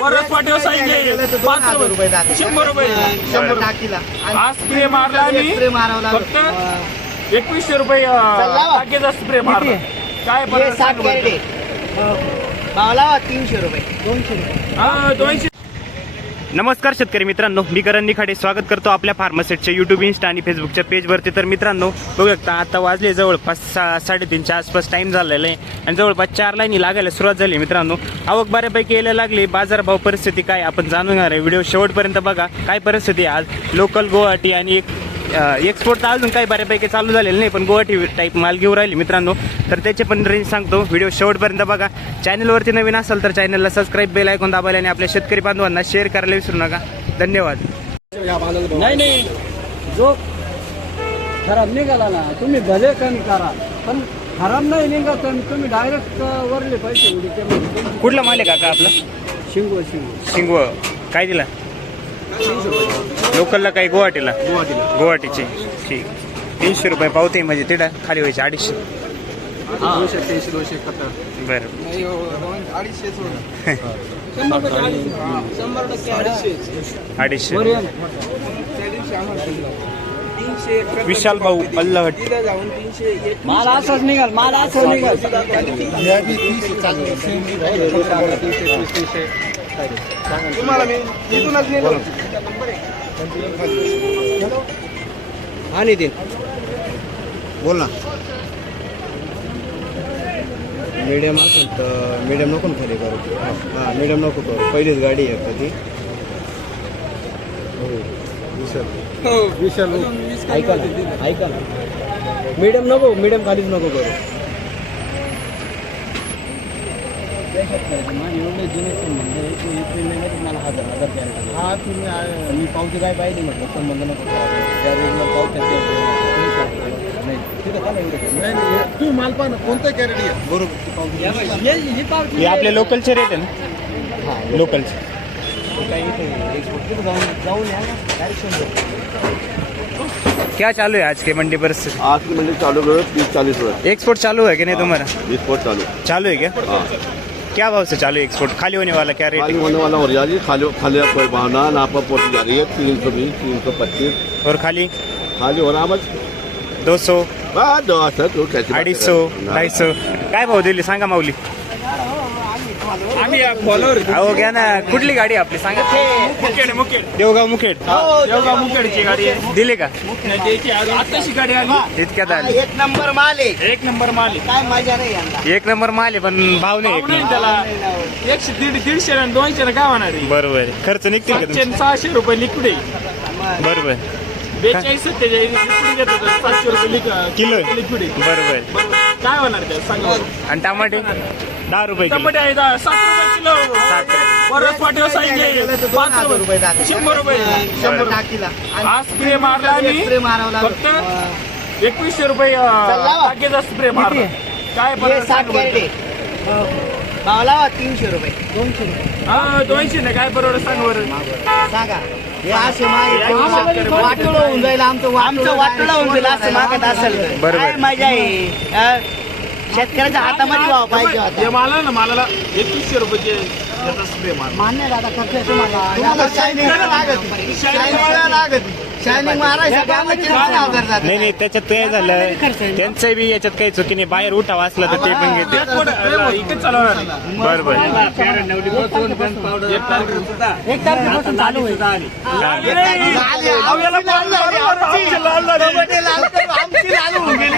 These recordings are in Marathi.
परत पाठीवर सांगितले 5 रुपये 100 रुपये 100 टाकीला. आज स्प्रे मारला आणि स्प्रे मारावं फक्त 2100 रुपये टाकीचा स्प्रे मारला. काय हे परत 7 कॅरेट भावला 300 रुपये 200. नमस्कार शेतकरी मित्रांनो, मी करण निखाडे स्वागत करतो आपल्या फार्मासेटच्या यूट्यूब, इंस्टा आणि फेसबुकच्या पेजवरती. तर मित्रांनो बघू शकता, आता वाजले जवळपास 3:30च्या आसपास टाईम झालेला आहे आणि जवळपास 4 लाईनी लागायला सुरुवात झाली. मित्रांनो आवक बऱ्यापैकी यायला लागली. बाजारभाव परिस्थिती काय आपण जाणून घेणार आहे. व्हिडिओ शेवटपर्यंत बघा. काय परिस्थिती आज लोकल गुवाहाटी आणि एक्सपोर्ट तर अजून काही बऱ्यापैकी चालू झालेलं नाही, पण गुवाहाटी टाईप माल घेऊन राहिली मित्रांनो. तर त्याचे पण रेंज सांगतो. व्हिडिओ शेवटपर्यंत बघा. चॅनलवरती नवीन असाल तर चॅनलला सबस्क्राईब, बेल आयकॉन दाबायला आणि आपल्या शेतकरी बांधवांना शेअर करायला विसरू नका. धन्यवाद. नाही जो खराब निघाला ना तुम्ही भले कमी करा, पण खराब नाही निघत तुम्ही डायरेक्ट वरले पैसे उडी. कुठला माल आहे काका आपला? शिंगव. काय दिला लोकलला? काही गुवाहाटीला? गुवाहाटीचे. ठीक. 300 रुपये पावते म्हणजे तिथं खाली व्हायचे 250. बरं. 250. विशाल भाऊ अल्लाह माल असंच निघाल, माल असं निघाल. तुम्हाला मी इथूनच नेलो आणि दे बोल ना. मीडियम असेल तर मीडियम नको खाली करू. हां मीडियम नको करू, पहिलीच गाडी आहे कधी. विशाल ऐका ना मीडियम नको, मीडियम खालीच नको करू. एवढे जुने संबंध मला 1000 द्यायला. हा तुम्ही मी पावती काय पाहिजे म्हटलं, संबंध नको त्या रेग्युलर पावत्या. तू माल पाहा ना कोणतं कॅरेट आहे बरोबर. हे आपल्या लोकलचे रेट आहे ना? हां लोकलचे. क्या चालू है आज के मंडी परिस्थिति? आज की मंडी चालू करो 30-40 रुपये. एक्सपोर्ट चालू है कि नहीं तुम्हारा? एक्सपोर्ट चालू है क्या? हाँ. क्या भाव से चालू है एक्सपोर्ट? खाली होने वाला क्या रेट खाली है? होने वाला हो रहा है, खाली खाली कोई बहाना ना पर पोटी जा रही है 320 325. और खाली खाली हो रहा बस 200 तू कैसे 250 250. काय भाव दिली सांगा माऊली? आम्ही फॉलोअर अहो घ्या ना. कुठली गाडी आपली सांगा? मुखेड देवगाव मुखेड. देवगाव मुखेडची गाडी आहे. दिले का? द्यायची आताशी गाडी आली. इतक्यात आली. 1 नंबर माल आहे. 1 नंबर माल आहे. काय मजा नाही यंदा. 1 नंबर माल आहे, पण भाव नाही. भाव नाही त्याला. 100 आणि 200 काय होणार आहे? बरोबर आहे. खर्च निघतील का तुमचे? 700-600 रुपये लिक्विड आहे. बरोबर. 42-47 लिक्विड घेतो तर 700 रुपये किलो लिक्विड आहे. बरोबर. काय होणार त्या सांगा. आणि टमाटे 10 रुपये किलो. टमाटे आहे 7 रुपये किलो. परत पाठीवर सांगितले 5 रुपये 100 रुपये 100 टाकीला. आज स्प्रे मारला आणि स्प्रे मारावं फक्त 2100 रुपये टाकीचा स्प्रे मारला. काय हे परत 7 कॅरेट भावला 300 रुपये 200 नाही. काय परवड सांग बरं. सांगा. हे असे वाटोळं होऊन जाईल. आमचं वाटोळं होऊन जाईल असं मागत असेल तर. बरोबर. काय मजा आहे. शेतकऱ्याच्या हातामध्ये भाव पाहिजे होता. हे मालाला 2100 रुपये स्प्रे मार. मान्य दादा खर्च आहे तुम्हाला. शायनिंग मारायचं नाही नाही, त्याच्यात ते झालं त्यांचं बी याच्यात काही चुकी नाही. बाहेर उठावा असला तर ते पण घेते. इकडे चालवणार आहे. बरोबर. एक तारखेपासून चालू होईल.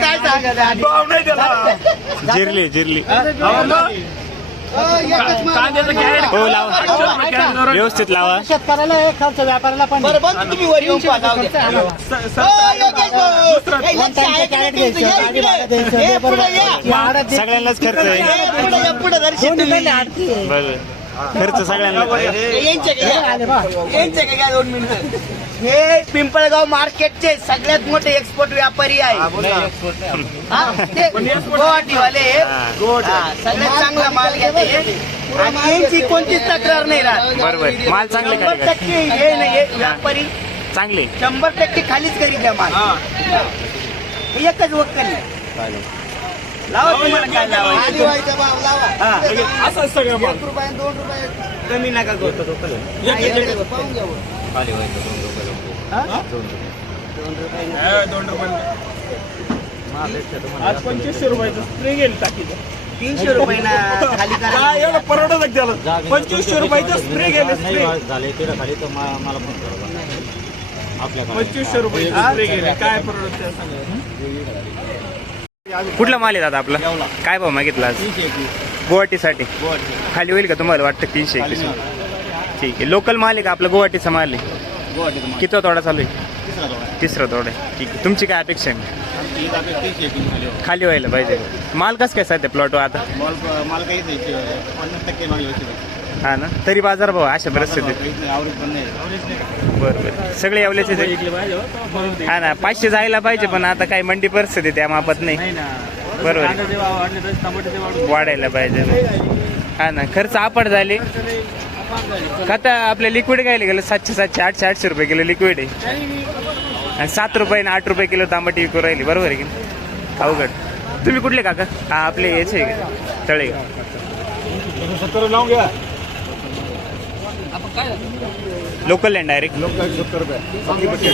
काय सांगा जिरली कांद्याचं कॅरेट हो लावा. व्यवस्थित लावा. शेतकऱ्याला हे खर्च, व्यापाऱ्याला पण. तुम्ही वर येऊन पाहा. सगळ्यांनाच खर्च आहे. बरोबर. खर्च सगळ्यांना. 2 मिनिटं. हे पिंपळगाव मार्केटचे सगळ्यात मोठे एक्सपोर्ट व्यापारी आहे. गुवाहाटीवाले सगळ्यात चांगला माल घेते आणि यांची कोणतीच तक्रार नाही राहत. बरोबर. माल चांगले 100% हे नाही व्यापारी चांगले 100% खालीच करीत आहे माल. एकच वक्कल लावा तुम्हाला काय लावायचं व्हायचा भाव लावा. हा असं सगळं मग. 1 रुपये 2 रुपये कमी नका करू पाहून घ्या बरं. हा, 2 रुपये आज 2500 रुपयाचं स्प्रे गेलं टाकीचं 300 रुपये ना खाली करा. काय एवढं परवडत त्याला 2500 रुपयाचं स्प्रे गेले स्प्रे झाले तिला खाली तर मला फोन करा आपल्या 2500 रुपये स्प्रे गेले काय परवडत त्या सांगा. कुठला माल आहे दादा आपला काय भाव मागितला आज गुवाहाटीसाठी खाली होईल का तुम्हाला वाटतं 321? ठीक आहे. लोकल माल आहे का आपला गुवाहाटीचा माल आहे? किती तोडा चालू आहे? तिसरा तोडा आहे. ठीक आहे. तुमची काय अपेक्षा आहे? खाली व्हायला पाहिजे. माल कसं काय सध्या प्लॉट आता? माल काही 50% माल हा ना, तरी बाजार भाव अशा परिस्थितीत बरं बरं सगळे यावल्याचे हा ना 500 जायला पाहिजे पण आता काही मंडी परिस्थिती त्या मापत नाही. बरोबर आहे. वाढायला पाहिजे हा ना. खर्च आपट झाले आता आपल्या लिक्विड घ्यायला गेलं 700 800 रुपये किलो लिक्विड आहे आणि 7 रुपये आणि 8 रुपये किलो तांबटी विकू राहिली. बरोबर आहे की नाही? अवघड. तुम्ही कुठले काका? हा आपले याचे आहे का तळे? 70 लावून घ्या. लोकल लँड डायरेक्ट 70 रुपये पक्की पट्टी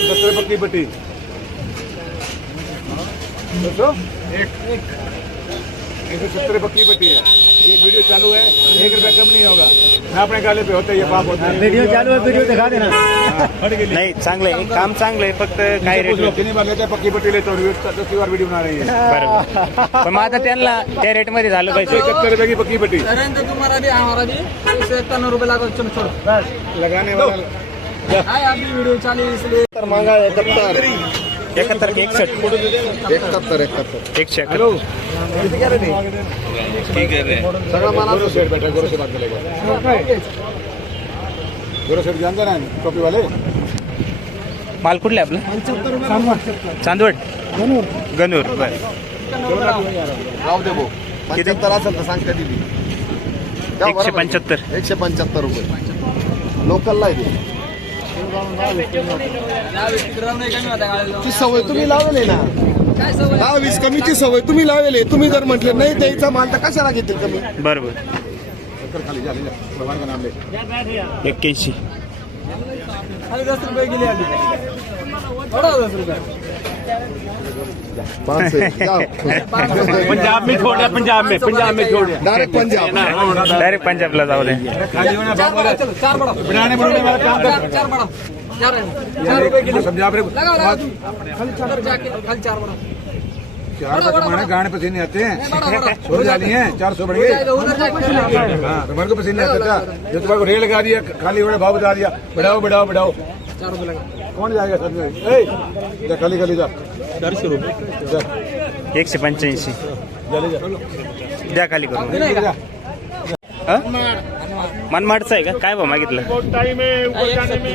70 पक्की पट्टी 170 पक्की पट्टी है. ये वीडियो चालू है 1 रुपया कम नहीं होगा. अपने गाले पे होते ये पाप होते हैं. वीडियो चालू है वीडियो दिखा देना. नाही चांगलं आहे काम चांगलं आहे फक्त काय रेट कितनी बार लेते हैं पक्की पट्टी लेते हो. दूसरी बार वीडियो बना रही है. बरोबर पण मग आता त्यांना त्या रेट मध्ये झालं पाहिजे. 71 रुपए की पक्की पट्टी तुम्हारा भी हमारा भी 191 रुपये लागो. चलो छोड़ो लगाने वाला हाय अभी वीडियो चालू इसलिए तर मांगा 71 71 61 171 सगळा माल आपको सेट बैठा गोरो से बात करेगा. गोरो सेट जानता ना कॉपी वाले माल कुठले आपलं? चांदवड गणूर बरं. राव दे भाऊ 75 असेल तर सांग कधी बी. 175 175 रुपये लोकलला आहे. ती सवय तुम्ही लावले ना 10-20 कमीची सवय तुम्ही लावले. तुम्ही जर म्हटले नाही द्यायचा माल तर कशाला घेतील कमी. बरोबर. खाली झाले भगवान का नाम ले 81 खाली 10 रुपये गेले अभी थोड़ा 10 रुपये. पंजाब में छोड़ पंजाब में छोड़ डायरेक्ट पंजाब डायरेक्ट पंजाबला जाऊ दे. चलो 4 बड़ा बनाने बनाने वाला काम कर 4 बड़ा 4 रुपये के लिए समझा आप लगा खाली 4 जाके खाली 4 बड़ा 4 रुपये गाने पसीने आते हैं. छोड़ जानी है 400 बढ़ गए. उधर जाके हाँ तुम्हारे को पसीने आते था. जो तुम्हारे को रेल लगा दिया खाली बड़ा भाव बता दिया. बढ़ाओ बढ़ाओ बढ़ाओ 4 रुपये लगा. कौन जाएगा सर में? जा खाली खाली जा 400 रुपये 185 द्या खाली करून. नहीं का हा? मनमाडचं आहे का? काय भाव मागितलं? टाइम है ऊपर जाने में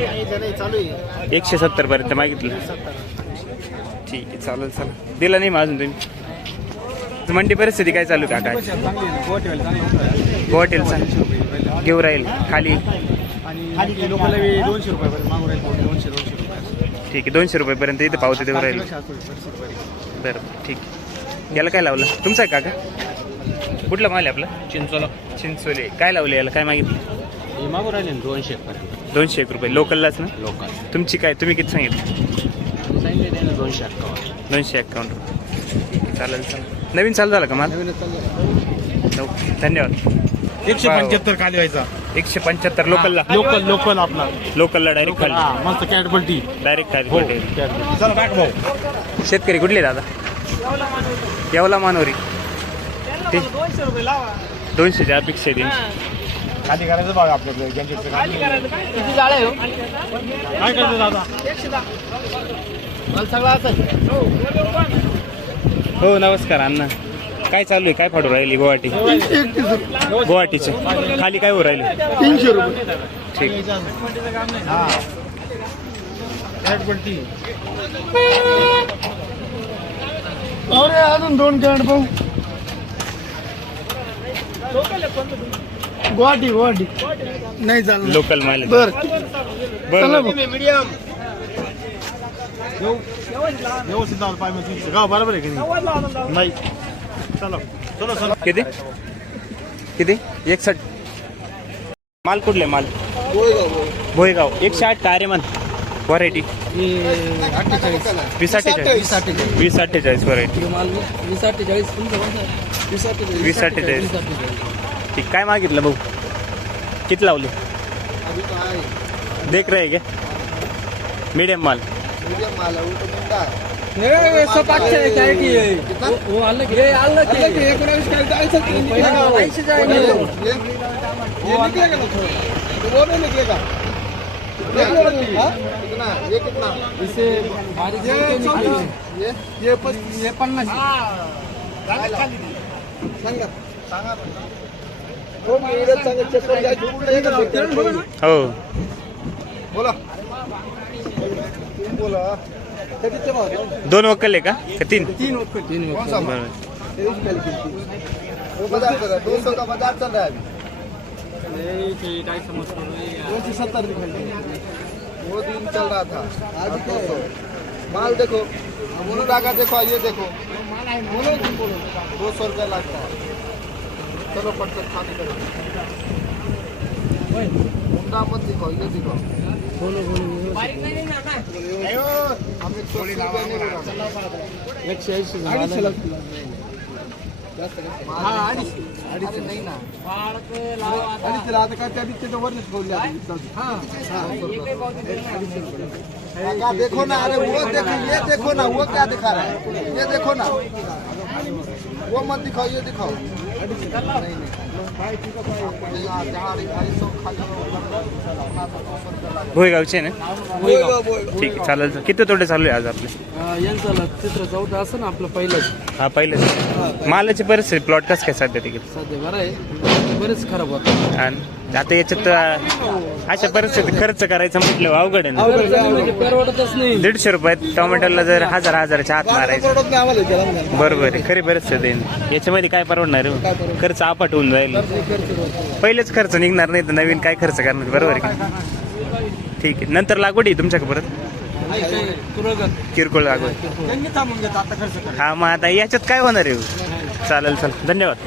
170 पर्यंत मागितलं. ठीक आहे चालेल चालेल. दिला नाही मग अजून तुम्ही? मंडी परिस्थिती काय चालू का? काय गुवाहाटीला घेऊ राहील खाली. लोकल 200 रुपये मागू राहील 200 रुपये. ठीक आहे 200 रुपयेपर्यंत इथे पावती देऊ राहील. बरं ठीक आहे. याला काय लावलं? तुमचं आहे काका? कुठला माल आहे आपला? चिंचोले. काय लावले याला? काय मागितलं? मागू राहिले 200 पर्यंत 201 रुपये लोकललाच ना? लोकल तुमची काय तुम्ही किती सांगितलं? 251 251 रुपये. चालेल चालेल. नवीन चालू झालं का माल? ओके धन्यवाद. 175 खाली व्हायचा 175 लोकलला. लोकल आपला लोकलला डायरेक्ट खाली. मस्त कॅटबल्टी डायरेक्ट खाली. चला टाक भाऊ. शेतकरी कुठले दादा? येवला मानोरी. 200 रुपये लावा 200च्या अपेक्षा आहे. खाली करायचं बघा आपल्याकडे गंजीचं खाली. किती जाळे हो काय करतो दादा माल सगळा असेल. हो नमस्कार अण्णा. काय चालू आहे? काय फाडू राहिली गुवाहाटी? गुवाहाटीचे खाली काय हो राहिले? 300 रुपये. ठीक. कॅटबल्टी अजून 2 कॅरेट पाहू. गुवाहाटी नाही चाललं. लोकल माल आहे. बर बरं मीडियम व्यवस्थित लावा पाहिजे गाव बरोबर आहे की नाही चला चला चला किती किती 61 माल कुठले माल भोयगाव 108 का अरे मन व्हरायटी 2048 व्हरायटी 2048 ठीक काय मागितलं भाऊ किती लावले देख रहे क्या मीडियम माल वो अलग ये अलग वो नहीं निकलेगा ये कितना इसे ये 50 हो बोला बोला दोन वक्कल आहे का तीन कौन सा बरं. वो बाजार चल रहा है 200 का बाजार चल रहा है अभी 270 दिखाई वो दिन चल रहा था आज 200 माल देखो मुर्गा का देखो ये देखो 200 रुपया लगता है चलो पट खाने करो मुर्गा मत दिखाओ ये दिखाओ हम 180 रुपया नहीं अडीच नाही ना अडीच राहत का त्या अडीचच्या वरच ठेवले काका देखो ना अरे वो देखो ये देखो ना वो क्या दिखा रहा है ये देखो ना वो मत दिखाओ ये दिखाओ नहीं भोयगावचे ना ठीक आहे चालेल किती तोडे चालू आहे आज आपले यांचा चित्र 14 असं ना आपलं पहिलंच हा पहिलेच मालाची परिस्थिती प्लॉट कसं काय सध्या तिकडे सध्या बरं आहे बरेच खराब होतं आणि आता याच्यात अशा परिस्थितीत खर्च करायचं म्हटलं अवघड आहे ना म्हणजे परवडतच नाही 150 रुपयात टोमॅटोला जर हजाराच्या हात मारायचं बरोबर आहे खरी परिस्थिती आहे याच्यामध्ये काय परवडणार आहे? खर्च आपट होऊन जाईल पहिलेच खर्च निघणार नाही तर नवीन काय खर्च करणार बरोबर आहे का ठीक आहे नंतर लागवड आहे तुमच्याकडे परत किरकोळ लागवड हा मग आता याच्यात काय होणार आहे चालेल धन्यवाद